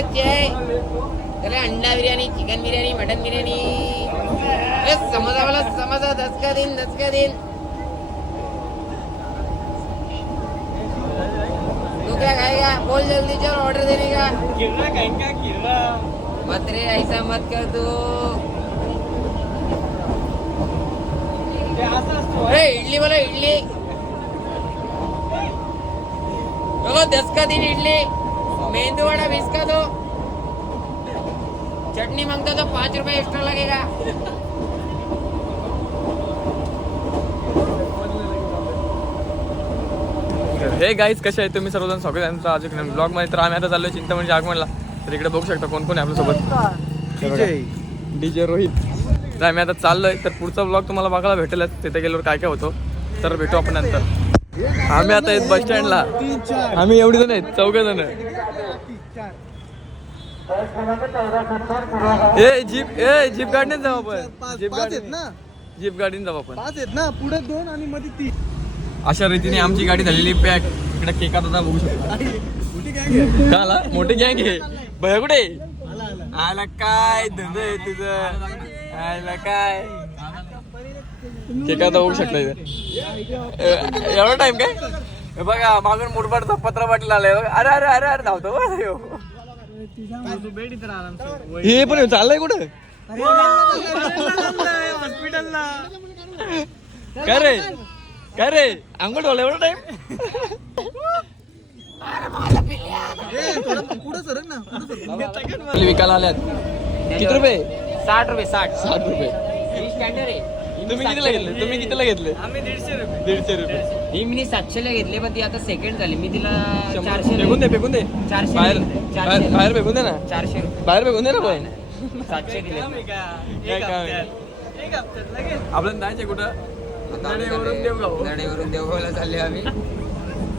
त्याला अंडा biryani chicken biryani mutton biryani. अरे समजा मला समजा दसका दिन दसका दिन तू क्या खाएगा बोल जल्दी चल ऑर्डर देने का? किर्रा खाएंगा किर्रा मत रे ऐसा मत कर तू. अरे इडली बोलो इडली. चलो दस का दिन इडली. मेंदू वड़ा बीस का दो चटनी मांगता तो पाँच रुपए एक्स्ट्रा लगेगा. हे गाईज कसे आहेत तुम्ही सर्वजण? स्वागत आहे तुमचं आज एक ब्लॉगमध्ये तर आम्ही आता चाललोय चिंतामणी आगमनला. तर इकडे बघू शकता कोण कोण आहे आपल्यासोबत. डीजे रोहित. तर आम्ही आता चाललोय. तर पुढचा ब्लॉग तुम्हाला बघायला भेटेल तिथे गेल्यावर काय काय होतो तर भेटू आपण नंतर. आम्ही आता आहेत बस स्टँडला. आम्ही एवढी जण आहेत चौघ जण. ए जीप ए जीप गाडीने जाऊ आपण. जीप गाडी ना? जीप गाडीने जाऊ आपण. पाच आहेत ना? पुढे दोन आणि मध्ये तीन. अशा रीतीने आमची गाडी झालेली पॅक इकडे केका दादा बघू शकता. का आला? मोठी गँग आहे. भया कुठे? आला काय? धंदा आहे तुझं. आला काय? केका दादा बघू शकता एवढा टाइम काय? हे बघा मागून मुरबाडचा पत्र वाटला आलाय. अरे अरे अरे अरे धावतो. हे पण चाललंय कुठं? हॉस्पिटलला. काय रे? काय रे? अंघोळ ठेवला एवढा टाइम पुढे सरक ना पुढे सरक. विकायला आल्यात. किती रुपये? साठ रुपये साठ. साठ रुपये. तुम्ही कितीला घेतले? तुम्ही कितीला घेतले? आम्ही दीडशे रुपये. दीडशे रुपये. ही मी सातशेला घेतली पण ती आता सेकंड झाली. मी तिला. चारशे फेकून दे फेकून दे. चारशे बाहेर चारशे. बाहेर फेकून दे ना. चारशे रुपये. बाहेर फेकून दे ना पण सातशे दिले. काय एक काम आहे? हप्त्यात. कुठं? नडेवरून देवगाव. नडेवरून देवगावला चालले आम्ही.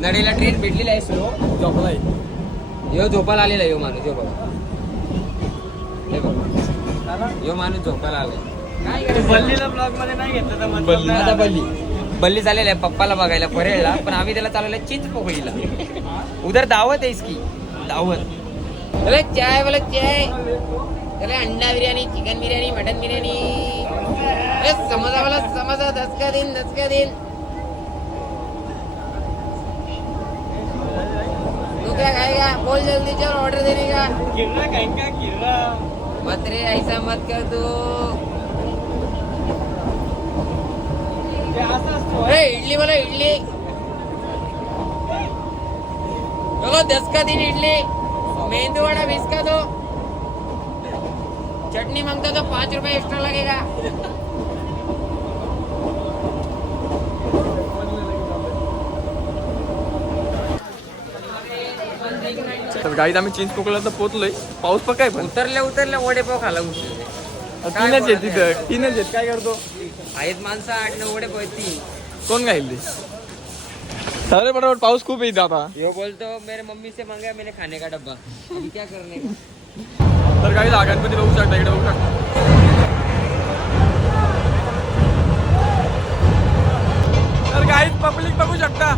नडेला ट्रेन भेटलेली आहे स्लो झोपलाय. यो झोपायला आलेला यो माणूस यो बघा. हे बघा. यो माणूस झोपायला आलाय? बल्लीला ब्लॉगमध्ये नाही घेतलं तर मतलब बल्ली. आता बल्ली. बल्ली झालेला आहे पप्पाला बघायला परेळला पण आम्ही त्याला चालवलं चिंच पोकळीला. उधर दावत आहे इसकी. दावत. बोले चाय बोले चाय. त्याला अंडा बिर्याणी चिकन बिर्याणी मटन बिर्याणी. अरे समजा बोला समजा दस का दिन दस का दिन तू क्या खाएगा बोल जल्दी चल ऑर्डर देने का? किर्रा खाएंगा किर्रा मत रे ऐसा मत कर तू ते असं असतो अरे इडली बोलो इडली. चलो दस का दिन इडली. मेंदू वड़ा बीस का दो चटनी मांगता तो पाँच रुपए एक्स्ट्रा लगेगा. तर गाडीत आम्ही चिंच पोकळला तर पोचलोय. पाऊस पण काय उतरल्या उतरल्या वडेपाव खाला तीनच आहे तिथं. तीनच आहेत. काय करतो? आहेत माणसं आठ आहेत तीन. कोण खाईल ते सारे बरोबर पाऊस खूप येईल आता. यो बोलतो मेरे मम्मी से मांगा मैंने खाने का डब्बा. अभी क्या करने का? तर काही गणपती बघू शकता इकडे बघू शकता. तर काही पब्लिक बघू शकता.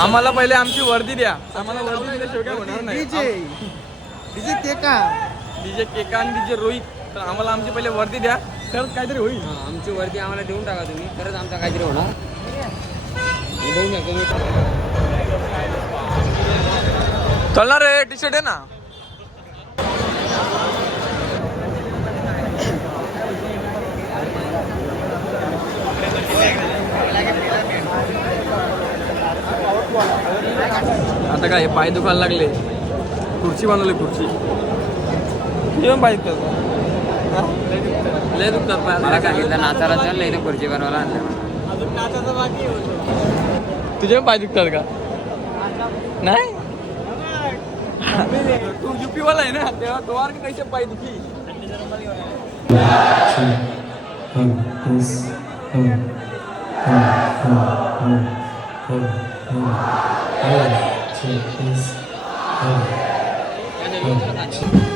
आम्हाला पहिले आमची वर्दी द्या. आम्हाला वर्दी दिल्याशिवाय काय होणार नाही. डीजे. डीजे ते का डीजे केका आणि डीजे रोहित. तर आम्हाला आमची पहिले वर्दी द्या. तर काहीतरी होईल. हा, आमची वरती आम्हाला देऊन टाका तुम्ही. तरच आमचा काहीतरी होणार. देऊन. चलणार रे टी शर्ट आहे ना? आता काय पाय दुखायला लागले. खुर्ची बनवली खुर्ची. पाय दुखतात. लय दुखतात पाय. मला सांगितलं नाचारा चल लय खुर्ची बनवायला अजून नाचाचं बाकी तुझे पाय दुखतात का? नाही? तू युपी वाला आहे ना तेव्हा दोन कैसे पाय दुखी? Oh, oh, oh, oh, oh. 这个嗯嗯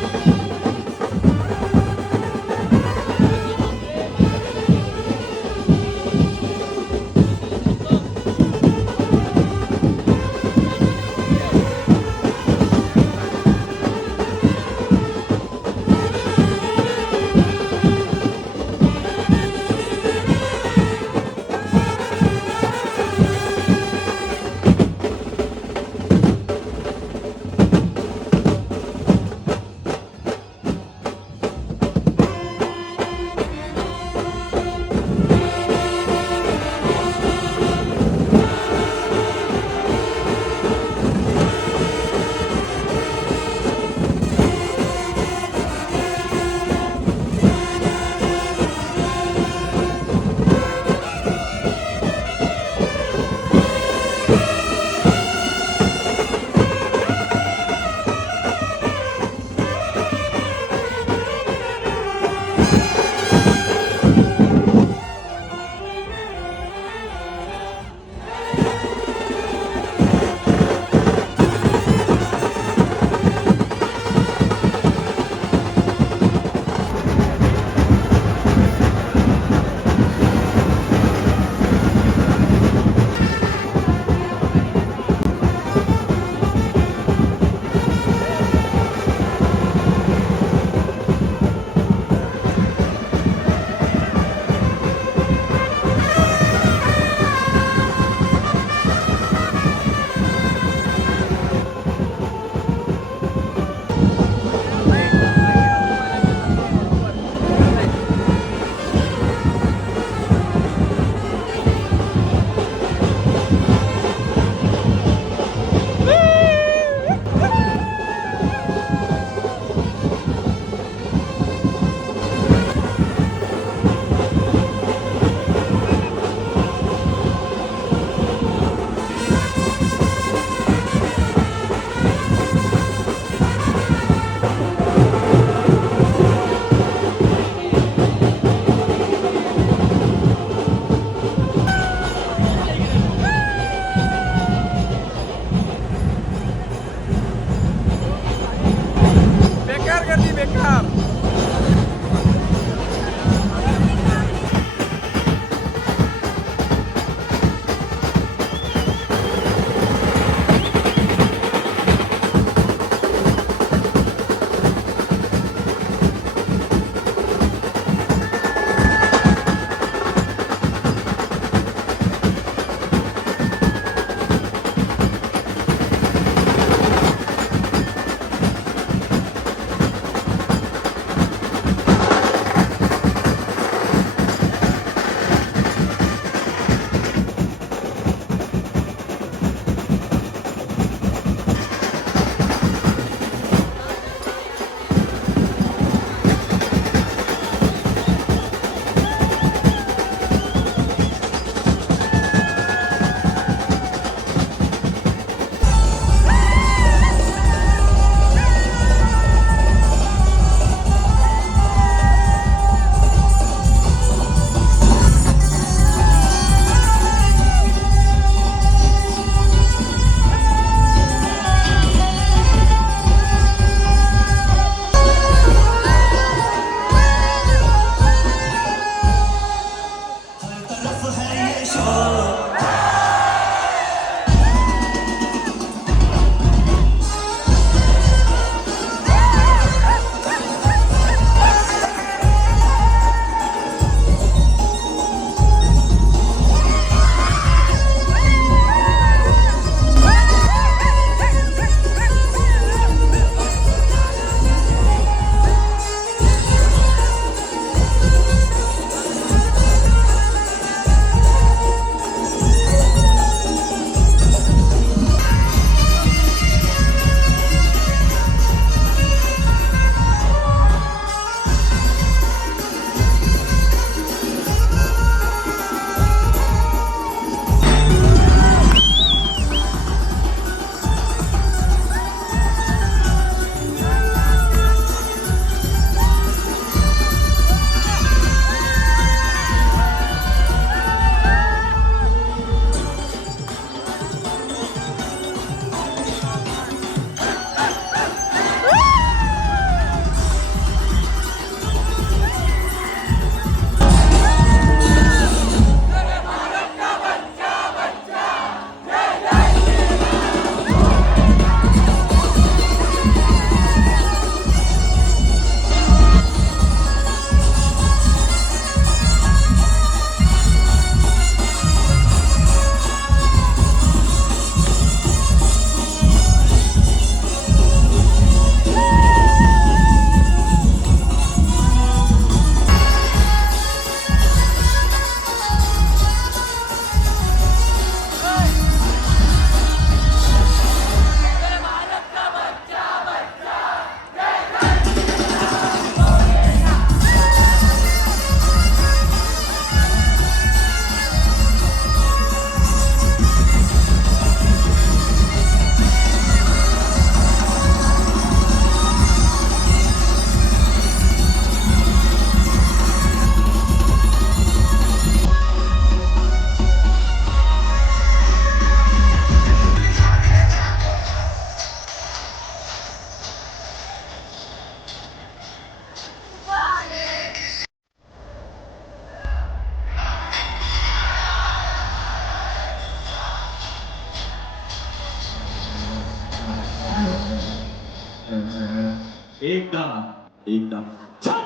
एकदा छत्रपती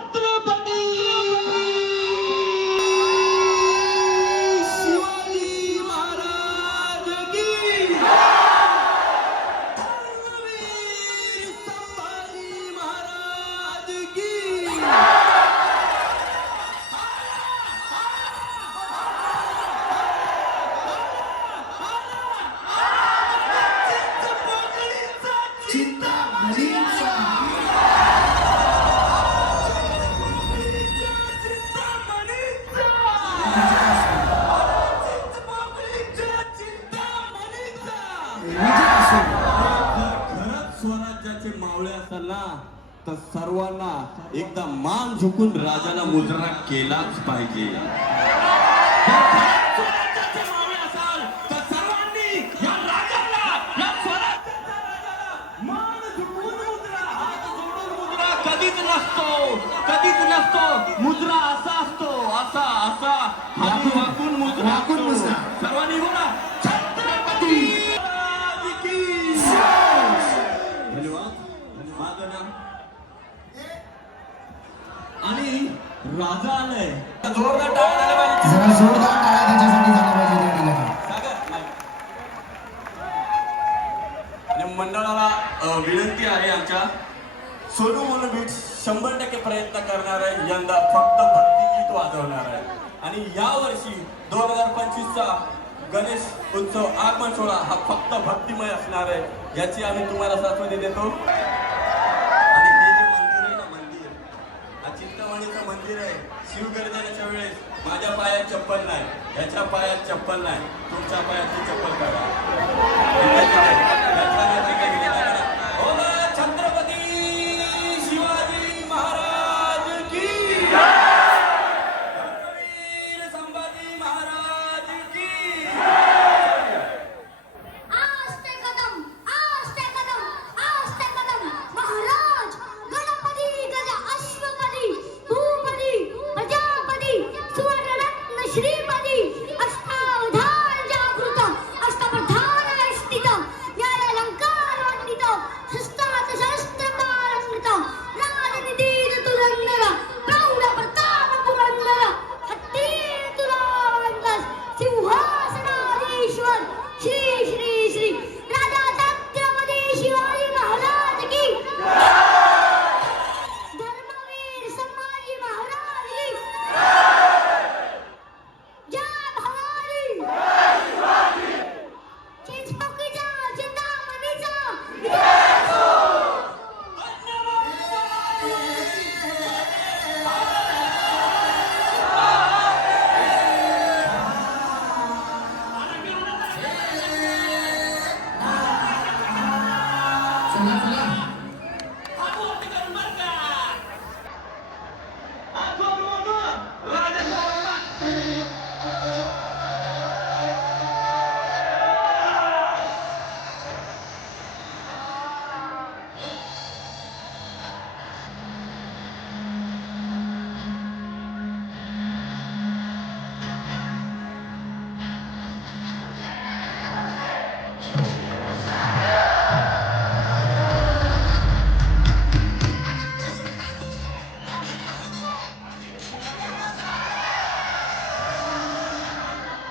तर सर्वांना एकदा मान झुकून राजाला मुजरा केलाच पाहिजे जर खरंच स्वराज्याचे मावळे असाल तर सर्वांनी या राजाला या स्वराज्याच्या राजाला मान झुकवून मुजरा हात जोडून मुजरा कधीच नसतो कधीच नसतो मुजरा असा असतो असा असा हात वाकून मुजरा असतो. सर्वांनी बोला छत्रपती महाराज की धन्यवाद माझं नाव आणि राजा आलाय जोरदार टाळ्या झाल्या पाहिजे. जरा जोरदार टाळ्या त्याच्यासाठी झाल्या पाहिजे त्या ठिकाणी. सागर, नाही. आणि मंडळाला विनंती आहे आमच्या सोनू मोनू बीट शंभर टक्के प्रयत्न करणार आहे. यंदा फक्त भक्तिगीत वाजवणार आहे. आणि या वर्षी दोन हजार पंचवीसचा गणेश उत्सव आगमन सोहळा हा फक्त भक्तिमय असणार आहे याची आम्ही तुम्हाला साथवणी देतो आणि हे जे मंदिर आहे ना मंदिर हा चिंतामणीचं मंदिर आहे. शिवगर्जनाच्या वेळेस माझ्या पायात चप्पल नाही. याच्या पायात चप्पल नाही. तुमच्या पायात ती चप्पल करा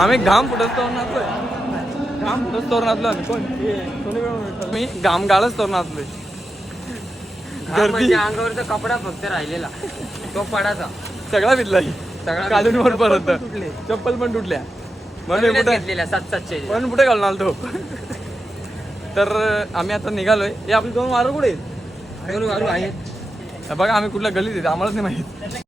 आम्ही घाम फुटत तोरण नाचलोय घाम फुटत तोरण नाचलो आम्ही. कोण? मी घाम गाळच तोरण नाचलोय गर्दी म्हणजे अंगावरचा कपडा फक्त राहिलेला. तो पडाचा. सगळा भिजला सगळा वर परत. चप्पल पण तुटल्या. म्हणून कुठे? घेतलेल्या सात सातशे पण कुठे घालून आलतो तर आम्ही आता निघालोय. हे आपली दोन वारं कुठे? आहेत? बघा आम्ही कुठल्या गलीत येते आम्हालाच नाही माहीत.